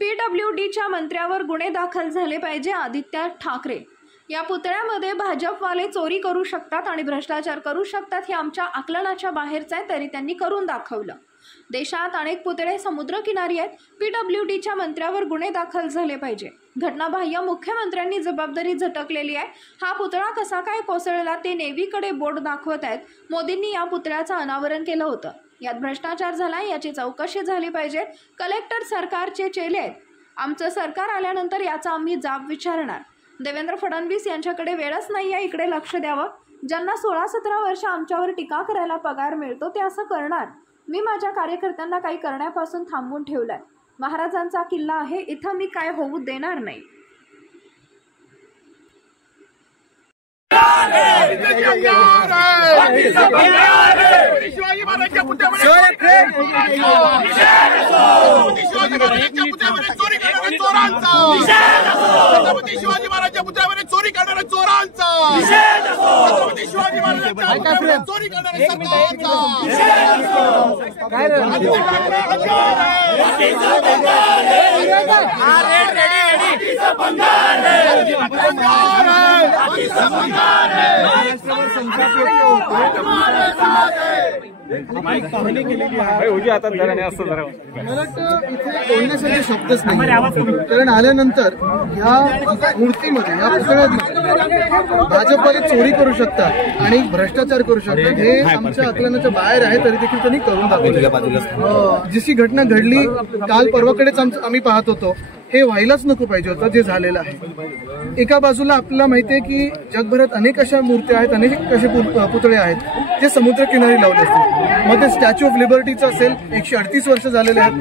PWDच्या मंत्र्यावर गुन्हे दाखल झाले पाहिजे। आदित्य ठाकरे या पुतळ्यामध्ये भाजपवाले चोरी करू शकतात आणि भ्रष्टाचार करू शकतात हे आमच्या आकलनाच्या बाहेरच आहे, तरी त्यांनी करून दाखवलं। देशात अनेक पुतळे समुद्रकिनारी आहेत। PWDच्या मंत्र्यावर गुन्हे दाखल झाले पाहिजे। घटनाबाह्य मुख्यमंत्र्यांनी जबाबदारी झटकलेली आहे। हा पुतळा कसा काय कोसळला ते नेव्हीकडे बोर्ड दाखवत आहेत। मोदींनी या पुतळ्याचं अनावरण केलं होतं। यात भ्रष्टाचार झाला याची चौकशी झाली पाहिजे। कलेक्टर सरकारचे चेले आहेत। आमचं सरकार आल्यानंतर याचा आम्ही जाब विचारणार। देवेंद्र फडणवीस यांच्याकडे वेळच नाही आहे, इकडे लक्ष द्यावं। ज्यांना 16-17 वर्ष आमच्यावर टीका करायला पगार मिळतो ते असं करणार। मी माझ्या कार्यकर्त्यांना काही करण्यापासून थांबवून ठेवलंय। महाराजांचा किल्ला आहे, इथं मी काय होऊ देणार नाही। शिवाजी महाराजांच्या पुतळ्यावर चोरी करणाऱ्या चोरांचा, छत्रपती शिवाजी महाराजांच्या पुतळ्यावर चोरी करणाऱ्या चोरांचा, छत्रपती शिवाजी महाराजांच्या चोरी करणाऱ्या सरकारचा बोलण्यासाठी शब्दच नाही, कारण आल्यानंतर ह्या मूर्तीमध्ये या पुतळ्यात भाजपवाले चोरी करू शकतात आणि भ्रष्टाचार करू शकतात हे आमच्या आकलनाच्या बाहेर आहे, तरी देखील त्यांनी करून दाखवलं। जशी घटना घडली काल परवाकडेच आम्ही पाहत होतो, हे व्हायलाच नको पाहिजे होतं जे झालेलं आहे। एका बाजूला आपल्याला माहिती आहे की जगभरात अनेक अशा मूर्त्या आहेत, अनेक असे पुतळे आहेत जे समुद्रकिनारी लावले असतील। मध्ये स्टॅच्यू ऑफ लिबर्टीचं असेल, 138 वर्ष झालेले आहेत।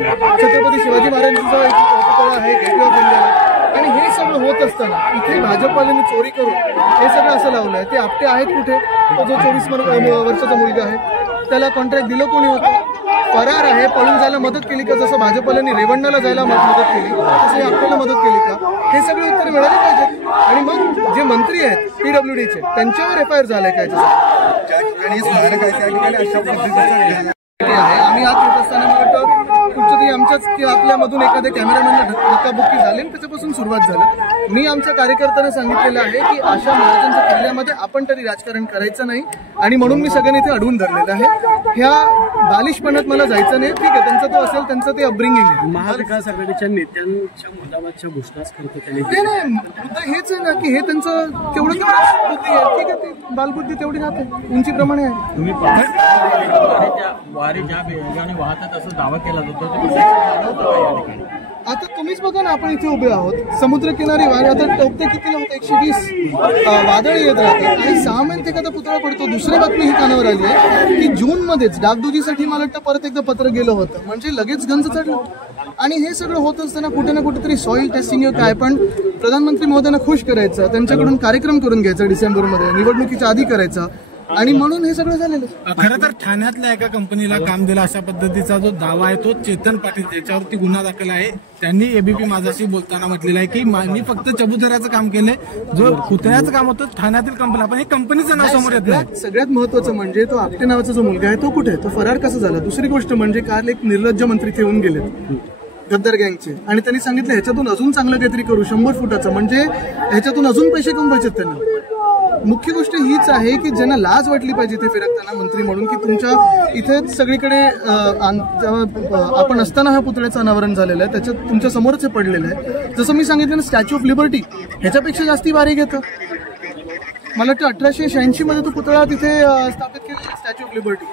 छत्रपती शिवाजी महाराजांचा एक पुतळा आहे, गेटवे ऑफ इंडिया, आणि हे सगळं होत असताना इथे भाजपवाल्यांनी चोरी करून हे सगळं असं लावलंय। ते आपटे आहेत कुठे? तो जो 24 वर्षाचा मुलगा आहे त्याला कॉन्ट्रॅक्ट दिलं कोणी होतं? फरार आहे, पळून जायला मदत केली का? जसं भाजपवाल्यांनी रेवण्णाला जायला मदत केली तसं आपल्याला मदत केली का? हे सगळे उत्तर मिळाले पाहिजेत। आणि मग जे मंत्री आहेत PWDचे त्यांच्यावर FIR झालंय काय? आम्ही आत येत असताना मला वाटतं कुठच्यातरी आमच्याच आपल्यामधून एखाद्या कॅमेरामॅनला धक्काबुक्की झाली आणि त्याच्यापासून सुरुवात झाली। मी आमच्या कार्यकर्त्यांना सांगितलेलं आहे की अशा महाराजांच्या किल्ल्यामध्ये आपण तरी राजकारण करायचं नाही, आणि म्हणून मी सगळ्यांनी इथे अडवून धरलेलं आहे। ह्या बालिशपणात मला जायचं नाही। ठीक आहे, त्यांचा तो असेल, त्यांचं ते अपब्रिंगिंग आहे। महाविकास आघाडीच्या नेत्यांच्या मुद्दामाच्या घोषणाच करतो ते नाही, मुद्दा हेच आहे ना की हे त्यांचं केवढं बुद्धी आहे। ठीक आहे, ती बालबुद्धी तेवढी राहते, उंचीप्रमाणे आहे। तुम्ही वारी ज्या वेगाने वाहतात असं दावा केला जातो, आता तुम्हीच बघा ना, आपण इथे उभे आहोत समुद्रकिनारी वारे, आता टोकते कितीला होतं? 120 वादळी येत राहतात आणि 6 महिन्यात एखादा पुतळा पडतो। दुसरी बातमी ही कानावर आली आहे की जूनमध्येच डागडुजीसाठी मला वाटतं परत एकदा पत्र गेलं होतं, म्हणजे लगेच गंज चढलं। आणि हे सगळं होत असताना कुठे ना कुठेतरी सॉइल टेस्टिंग काय पण प्रधानमंत्री महोदयांना खुश करायचं, त्यांच्याकडून कार्यक्रम करून घ्यायचा डिसेंबरमध्ये, निवडणुकीच्या आधी करायचा, आणि म्हणून हे सगळं झालेलं। खरं तर ठाण्यातल्या एका कंपनीला काम दिलं अशा पद्धतीचा जो दावा आहे तो चेतन पाटील त्याच्यावरती गुन्हा दाखल आहे। त्यांनी ABP माझाशी बोलताना म्हटलेलं आहे की मी फक्त चबुतऱ्याचं काम केलंय, जो पुतळ्याचं काम होतं ठाण्यातील कंपनी, पण हे कंपनीचं नाव समोर येत नाही। सगळ्यात महत्वाचं म्हणजे तो आपटे नावाचा जो मुलगा आहे तो कुठे, तो फरार कसा झाला? दुसरी गोष्ट म्हणजे काल एक निर्लज्ज मंत्री येऊन गेले गद्दार गँगचे, आणि त्यांनी सांगितलं ह्याच्यातून अजून चांगलं काहीतरी करू, 100 फुटाचं, म्हणजे ह्याच्यातून अजून पैसे कमवायचे त्यांनी। मुख्य गोष्ट हीच आहे की ज्यांना लाज वाटली पाहिजे ते फिरकताना मंत्री म्हणून, की तुमच्या इथे सगळीकडे आपण असताना हा पुतळ्याचं अनावरण झालेलं आहे, त्याच्यात तुमच्या समोरच हे पडलेलं आहे। जसं मी सांगितलं ना, स्टॅच्यू ऑफ लिबर्टी ह्याच्यापेक्षा जास्ती भारी घेतं। मला वाटतं 1886 मध्ये तो पुतळा तिथे स्थापित केलेला स्टॅच्यू ऑफ लिबर्टी।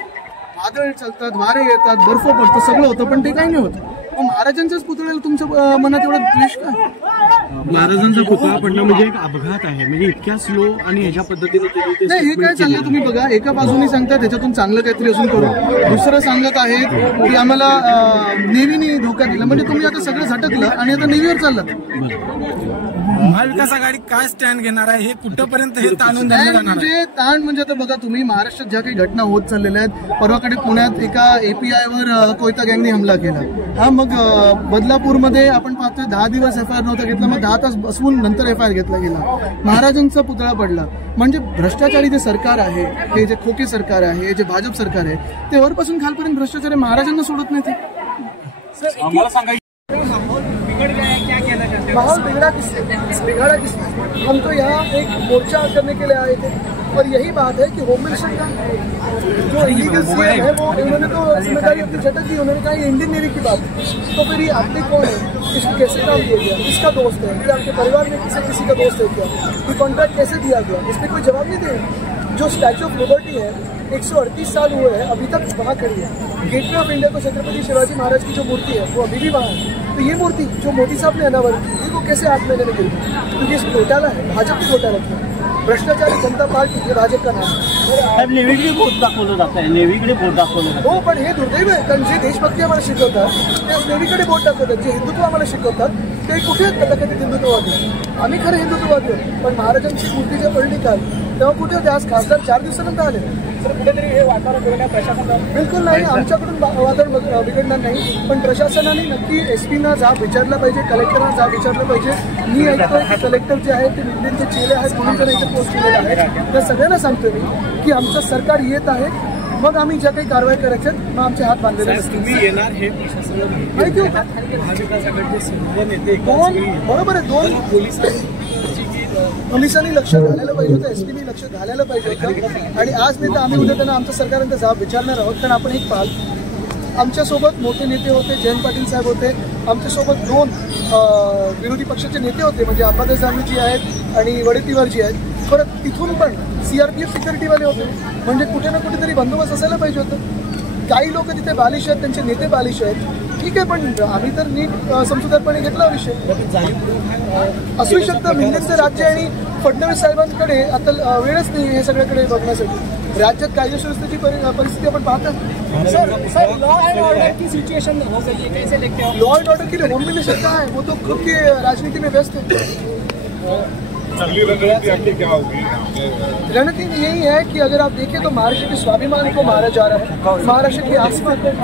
वादळ चालतात, वारे येतात, बर्फ पडतो, सगळं होतं, पण ते काही नाही होतं। महाराजांच्याच पुतळ्याला तुमच्या मनात एवढा द्वेष का? महाराजांचा पुतळा पडणं म्हणजे एक अपघात आहे, म्हणजे इतक्या स्लो आणि ह्याच्या पद्धतीने नाही। हे काय चाललं तुम्ही बघा, एका बाजूने सांगतात त्याच्यातून चांगलं काहीतरी अजून करू, दुसरं सांगत आहेत की आम्हाला नेव्हीने धोका दिला, म्हणजे तुम्ही आता सगळं झटकलं आणि आता नेव्हीवर चाललात। महाविकास आघाडी काय स्टँड घेणार आहे, हे कुठपर्यंत हे ताणून धरलं जाणार? म्हणजे ताण म्हणजे आता बघा तुम्ही, महाराष्ट्रात ज्या काही घटना होत चाललेल्या आहेत, परवाकडे पुण्यात एका API वर कोयता गँगने हमला केला, हा मग बदलापूरमध्ये आपण पाहतोय 10 दिवस FIR नव्हता घेतला, मग 10 तास बसवून नंतर FIR घेतला गेला। महाराजांचा पुतळा पडला, म्हणजे भ्रष्टाचारी जे सरकार आहे, हे जे खोके सरकार आहे, जे भाजप सरकार आहे, ते वरपासून खालपर्यंत भ्रष्टाचारी महाराजांना सोडत नाही ते। माहौल बिगड़ा किसने? हम तो यहाँ एक मोर्चा करने के लिए आए थे और यही बात है कि होम मिनिस्टर का जो इलीगल सीएम है वो उन्होंने तो जिम्मेदारी अपनी झटक दी। उन्होंने कहा ये इंडियन नेवी की बात है, तो फिर ये आपने कौन है, इसको कैसे काम दिया गया, किसका दोस्त है, फिर आपके परिवार में किसी का दोस्त है क्या, ये कॉन्ट्रैक्ट कैसे दिया गया, इस पर कोई जवाब नहीं दे। जो स्टैच्यू ऑफ लिबर्टी है 138 साल हुए हैं अभी तक वहाँ खड़ी है। गेटवे ऑफ इंडिया को छत्रपति शिवाजी महाराज की जो मूर्ति है वो अभी भी वहाँ है। तो ये मूर्ति जो मोदी साहब ने अनावरण की वो कैसे 8 महीने में गिर गई? क्योंकि इस घोटाला है, भाजपा की घोटाला है, भ्रष्टाचारी जनता पार्टी हे भाजप का नाम आहे। नेव्हीकडे बोट दाखवलं जात आहे, नेव्हीकडे बोट दाखवलं जातं। हो, पण हे दुर्दैव आहे, कारण जे देशभक्ती आम्हाला शिकवतात ते नेव्हीकडे बोट दाखवतात, जे हिंदुत्व आम्हाला शिकवतात ते कुठे आहेत कथाकथित हिंदुत्ववादी? आम्ही खरं हिंदुत्ववादी आहोत, पण महाराजांची मूर्ती जेव्हा पडली काल तेव्हा कुठे होते? आज खासदार 4 दिवसानंतर आले। कुठेतरी हे वातावरण बिघडण्यात प्रशासन बिलकुल नाही, आमच्याकडून वातावरण बिघडणार नाही, पण प्रशासनाने नक्की SP-ना जाब विचारलं पाहिजे, कलेक्टरना जाब विचारलं पाहिजे। मी ऐकतोय की कलेक्टर जे आहेत ते मुलींचे चेले आहेत म्हणून त्यांना इथे पोस्ट केलेला आहे। त्या सगळ्यांना सांगतोय मी की आमचं सरकार येत आहे, मग आम्ही ज्या काही कारवाई करायच्या मग आमचे हात बांधलेले असतील। तुम्ही येणार हे प्रशासनाला माहिती होतं, महाविकास आघाडीचे सर्व नेते बरोबर आहे, 2 पोलिसांनी लक्ष घालायला पाहिजे होतं, SP-नी लक्ष घालायला पाहिजे होतं। आणि आज नाही तर आम्ही उद्या त्यांना आमच्या सरकारने जाब विचारणार आहोत। कारण आपण एक पाहाल, आमच्यासोबत मोठे नेते होते, जयंत पाटील साहेब होते, आमच्यासोबत 2 विरोधी पक्षाचे नेते होते, म्हणजे अंबादास दानवेजी आहेत आणि वडेट्टीवार जी आहेत। परत तिथून पण CRPF सिक्युरिटीवाले होते, म्हणजे कुठे ना कुठेतरी बंदोबस्त असायला पाहिजे होतं। काही लोक तिथे बालिश आहेत, त्यांचे नेते बालिश आहेत, ठीक आहे, पण आम्ही तर नीट समजूतदारपणे घेतला विषय। असू शकतं मिलिंदचं राज्य आणि फडणवीस साहेबांकडे आता वेळच नाही हे सगळ्याकडे बघण्यासाठी। राज्यात कायदा सुव्यवस्थेची परिस्थिती आपण पाहतो। लॉ एंड ऑर्डर की सिचुएशन हो गई है, कैसे देखते हो? लॉ एंड ऑर्डर के लिए होम मिनिस्टर कहाँ है? वो तो खुद की राजनीति में व्यस्त है। क्या होगी? रणनीति यही है कि अगर आप देखें तो महाराष्ट्र के स्वाभिमान को मारा जा रहा है, महाराष्ट्र की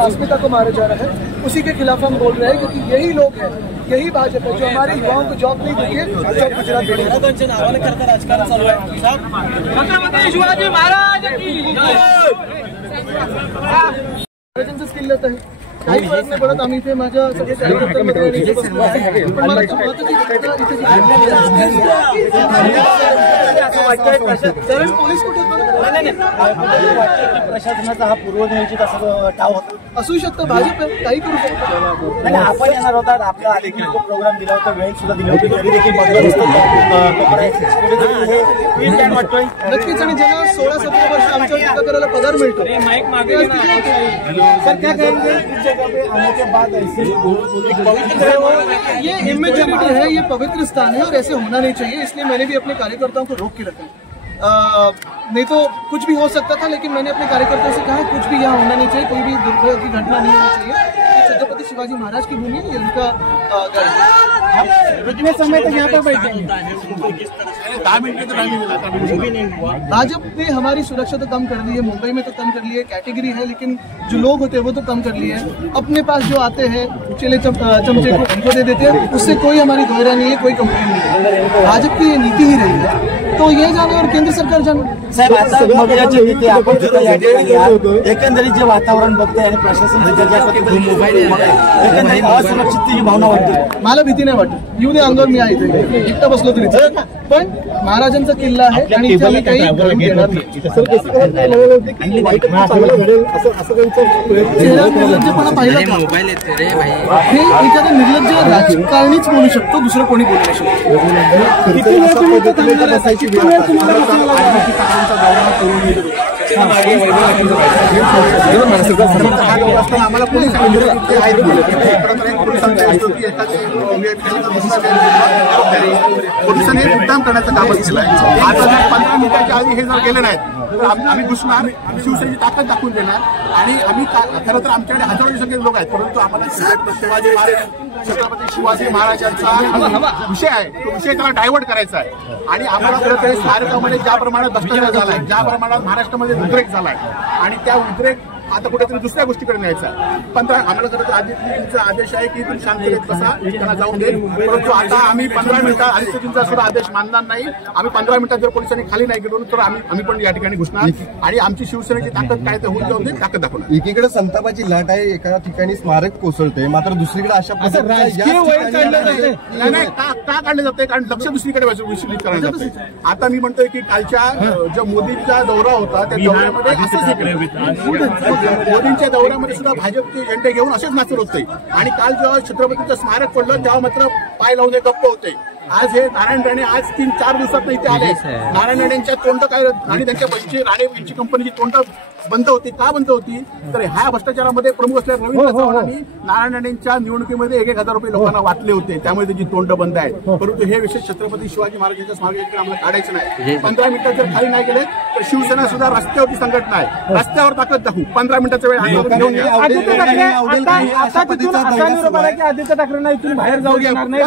अस्मिता को मारा जा रहा है, उसी के खिलाफ हम बोल रहे हैं। क्योंकि यही लोग हैं, यही भाजपा है जो हमारे युवाओं को जॉब नहीं देती है, जॉब गुजरात में महाराजांच्या नावाने करता राजकारण चालू आहे। छत्रपती शिवाजी महाराज की महाराजांचं स्किल लेत आहे, काही फरक नाही पडत। आम्ही इथे माझ्या सगळे कार्यकर्त्यांमध्ये आणि इथे बसलो आहे, पण मला इथे पोलीस कुठे प्रशासनाचा हा पूर्वनियोजित असा डाव होता, असू शकतं, भाजप आहे, काही करू शकतो। आणि आपण येणार होता, आपला अधिकृत प्रोग्राम दिला होता, वेळ सुद्धा दिली होती, तरी देखील वाटतोय नक्कीच। आणि ज्यांना 16-17 वर्ष आमच्या टीका करायला पगार मिळतो, सर क्या कहेंगे इस जगह पे आने के बाद ऐसी ये इमेच्योरिटी है, ये पवित्र स्थान है और ऐसे होना नहीं चाहिए। इसलिए मैंने भी अपने कार्यकर्ताओं को रोक के रखा। नहीं तो कुछ भी हो सकता था, लेकिन मैंने अपने कार्यकर्ताओं से कहा कुछ भी यहाँ होना नहीं चाहिए, कोई भी दुर्भाग्य की घटना नहीं होनी चाहिए। छत्रपति शिवाजी महाराज की भूमि है, ये उनका घर है। कितने समय तक यहाँ पर बैठेंगे? 10 मिनट तो नहीं हुआ। भाजपा ने हमारी सुरक्षा तो कम कर दी है, मुंबई में तो कम कर ली है, कैटेगरी है, लेकिन जो लोग होते हैं वो तो कम कर लिए हैं। अपने पास जो आते हैं चले चमचे को उनको दे देते हैं, उससे कोई हमारी दोहरा नहीं है, कोई कंप्लेन नहीं है। भाजपा की ये नीति ही रही है, तो ये जाने और केंद्र सरकार जाने। साहेब, आता मगराचे नेते आपण सुद्धा या ठिकाणी आहात, एकंदरीत जे वातावरण बघतंय आणि प्रशासन एकंदरीत असुरक्षिततेची भावना वाटते। मला भीती नाही वाटत, येऊ दे अंगावर, मी आहे इथे एकटा बसलो तरी, पण महाराजांचा किल्ला आहे आणि इथे आम्ही काही घडून देणार नाही। चेहरा निर्लज्जपणा पाहिला का? हे एखादा निर्लज्ज राजकारणीच बोलू शकतो, दुसरं कोणी बोलू नाही शकतो। किती वेळ तुम्ही इथे थांबणार असायची? किती वेळ तुम्हाला आम्हाला पोलिसांनी मुद्दाम करण्याचं काम केलं आहे। आता 15 मिनिटाच्या आधी हे जर गेले नाहीत तर आम्ही घुसणार, शिवसेनेची ताकद दाखवून देणार आणि आम्ही खरं तर आमच्याकडे हजारोच्या संख्येने लोक आहेत, परंतु आम्हाला शिवाजी महाराज छत्रपती शिवाजी महाराजांचा विषय आहे, तो विषय त्याला डायव्हर्ट करायचा आहे। आणि आम्हाला खरं तर स्मारकामध्ये ज्या प्रमाणात भ्रष्टाचार झालाय, ज्या प्रमाणात महाराष्ट्रामध्ये उद्रेक झालाय आणि त्या उद्रेक आता कुठेतरी दुसऱ्या गोष्टीकडे न्यायचा. आम्हाला खरं तर आदित्यजींचा आदेश आहे की तुम्ही शांततेत बसा, त्यांना जाऊन दे. परंतु आता आम्ही 15 मिनिटात आदित्यजींचा सुद्धा आदेश मानणार नाही. आम्ही 15 मिनिटात जर पोलिसांनी खाली नाही गेलो तर आम्ही पण या ठिकाणी घुसणार आणि आमची शिवसेनेची ताकद काय ते होऊन जाऊन दे, ताकद दाखवणार. एकीकडे संतापाची लाट आहे, एका ठिकाणी स्मारक कोसळते, मात्र दुसरीकडे अशा नाही का काढले जाते, कारण लक्ष दुसरीकडे विचलित करण्यात जाते. आता मी म्हणतोय की कालच्या जो मोदींचा दौरा होता त्या दौऱ्यामध्ये असंच मोदींच्या दौऱ्यामध्ये सुद्धा भाजपचे झेंडे घेऊन असेच नाचत होते. आणि काल जेव्हा छत्रपतींचं स्मारक पडलं तेव्हा मात्र पाय लावून गप्प होते. आज हे नारायण राणे आज 3-4 दिवसात इथे आले. नारायण राणेंच्या तोंड काय आणि त्यांच्या राणे कंपनीची तोंड बंद होती. का बंद होती तर ह्या भ्रष्टाचारामध्ये प्रमुख असलेल्या रवींद्र चव्हाणांनी नारायण राणेंच्या निवडणुकीमध्ये 1,000 रुपये लोकांना वाटले होते, त्यामुळे त्याची तोंड बंद आहेत. परंतु हे विषय छत्रपती शिवाजी महाराजांच्या स्मारकाकडे आम्हाला काढायचं नाही. 15 मिनिटात जर खाली नाही गेले तर शिवसेना सुद्धा रस्त्यावरती संघटना आहे, रस्त्यावर ताकद दाखवू. 15 मिनिटाचा वेळ घेऊन घ्या. आदित्य ठाकरेंना इथून बाहेर जाऊ देणार नाही.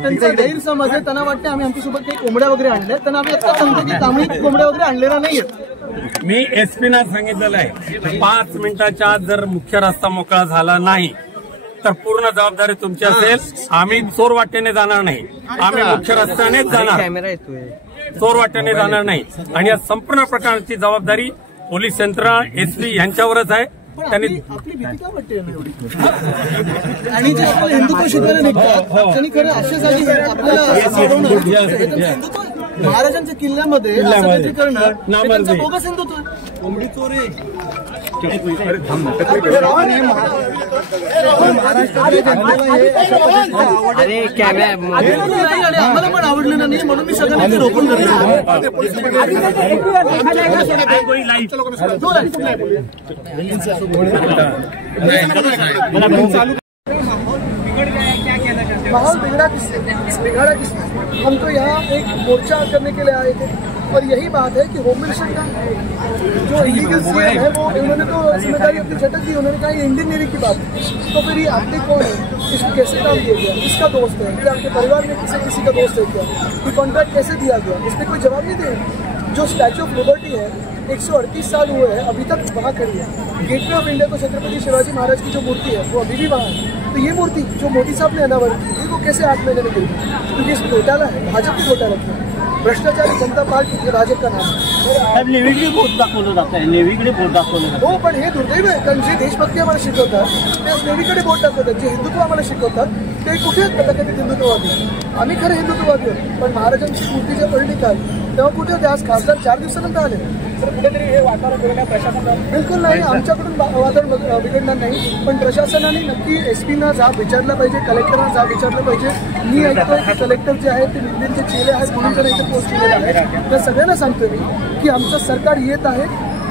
त्यांचा गैरसमज आहे, त्यांना वाटते आम्ही आमच्यासोबत काही कोंबड्या वगैरे आणल्या. त्यांना आम्ही आता सांगतो की आम्ही कोंबड्या वगैरे आणलेला नाहीये. मी एसपीना सांगितलेलं आहे 5 मिनिटाच्या आत जर मुख्य रस्ता मोकळा झाला नाही तर पूर्ण जबाबदारी तुमची असेल. आम्ही चोर वाटेने जाणार नाही, आम्ही मुख्य रस्त्यानेच जाणार, चोर वाटेने जाणार नाही. आणि या संपूर्ण प्रकारची जबाबदारी पोलीस यंत्रणा एसपी यांच्यावरच आहे. त्यांनी आपली भीती का वाटते एवढी? आणि जे आपण हिंदुत्व शिकायला निघतात त्यांनी खरं अशा जागी आपल्याला महाराजांच्या किल्ल्यामध्ये असं काहीतरी करणं त्यांचं बोगस हिंदुत्व. कोंबडी चोरी आम्हाला पण आवडलेलं नाही म्हणून मी सगळ्यांना रोखून माहौल बिगड़ा किसने? हम तो यहाँ एक मोर्चा करने के लिए आए थे और यही बात है कि होम मिनिस्टर का जो इलीगल सीएम है वो उन्होंने तो जिम्मेदारी अपनी झटक दी. उन्होंने कहा ये इंडियन नेवी की बात है. तो फिर ये आपके कौन है, इसको कैसे काम दिया गया, किसका दोस्त है, फिर आपके परिवार में किसी का दोस्त है क्या, ये कॉन्ट्रैक्ट कैसे दिया गया, इस पर कोई जवाब नहीं दे. जो स्टैच्यू ऑफ लिबर्टी है 138 साल हुए हैं अभी तक वहाँ खड़ी है. गेटवे ऑफ इंडिया को छत्रपति शिवाजी महाराज की जो मूर्ति है वो अभी भी वहाँ है. तो ये मूर्ति जो मोदी साहब ने अनावरण की थी वो कैसे 8 महीने में गिरी? क्योंकि इस घोटाला है, भाजपा की घोटाला है. भ्रष्टाचारी जनता पार्टी हे भाजप का नाम आहे. नेव्हीकडे बोट दाखवलं जात आहे, नेव्हीकडे बोट दाखवलं जातं. हो, पण हे दुर्दैव आहे, कारण जे देशभक्ती आम्हाला शिकवतात ते नेव्हीकडे बोट दाखवतात. जे हिंदुत्व आम्हाला शिकवतात ते कुठे कथाकथित हिंदुत्ववादी. आम्ही खरं हिंदुत्ववादी आहोत, पण महाराजांची स्मृतीच्या पलटी काल तेव्हा कुठे होते? आज खासदार 4 दिवसानंतर आले. तर कुठेतरी हे वातावरण बिघडणार प्रशासन? बिलकुल नाही, आमच्याकडून वातावरण बिघडणार नाही. पण प्रशासनाने नक्की एसपीना जाब विचारला पाहिजे, कलेक्टरना जाब विचारलं पाहिजे. मी ऐकतोय की कलेक्टर जे आहेत ते निंदेचे चेहरे आहेत म्हणून त्यांना इथे पोस्ट केलेला आहे. तर सगळ्यांना सांगतोय मी की आमचं सरकार येत आहे,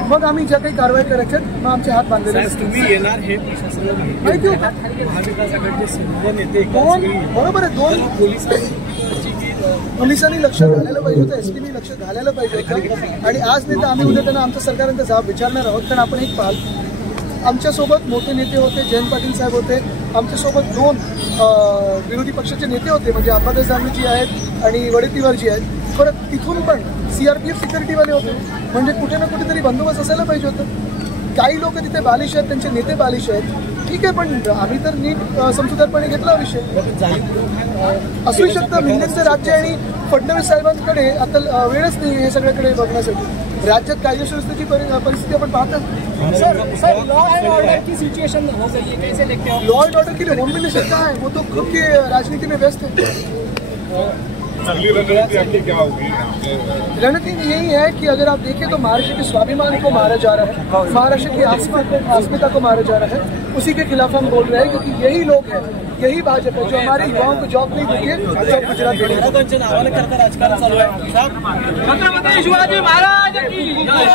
मग आम्ही ज्या काही कारवाई करायच्या मग आमचे हात बांधलेले तुम्ही येणार हे प्रशासनाला माहिती होतं. महाविकास आघाडीचे सर्व नेते बरोबर आहे. 2 पोलिसांनी लक्ष घालायला पाहिजे होतं, एसपीनी लक्ष घालायला पाहिजे होतं. आणि आज नाही तर आम्ही उद्या त्यांना आमच्या सरकारचा जाब विचारणार आहोत. कारण आपण एक पाल आमच्यासोबत मोठे नेते होते, जयंत पाटील साहेब होते, आमच्यासोबत 2 विरोधी पक्षाचे नेते होते म्हणजे अंबादास दानवेजी आहेत आणि वडेट्टीवारजी आहेत. परत तिथून पण सीआरपीएफ सिक्युरिटीवाले होते. म्हणजे कुठे ना कुठेतरी बंदोबस्त असायला पाहिजे होतं. काही लोक तिथे बालिश आहेत, त्यांचे नेते बालिश आहेत, ठीक आहे, पण आम्ही तर नीट समजूतदारपणे घेतला विषय. असू शकतं हिंदीचं राज्य आणि फडणवीस साहेबांकडे आता वेळच नाही हे सगळ्याकडे बघण्यासाठी. राज्यात कायदा सुव्यवस्थेची परिस्थिती आपण पाहतो. सर लॉ अँड ऑर्डर की सिचुएशन हो गई है, कैसे देखते हो? लॉ एंड ऑर्डर के लिए होम मिनिस्टर कहाँ है? वो तो खुद की राजनीति में व्यस्त है. रणनीति यही है कि अगर आप देखें तो महाराष्ट्र के स्वाभिमान को मारा जा रहा है, महाराष्ट्र की अस्मिता को मारा जा रहा है. उसी के खिलाफ हम बोल रहे हैं क्योंकि यही लोग हैं, यही भाजपा है जो हमारे युवाओं को जॉब नहीं देती है, जॉब गुजरात में महाराजांच्या नावाने करता राजकारण चालू आहे. छत्रपती शिवाजी महाराज की जय.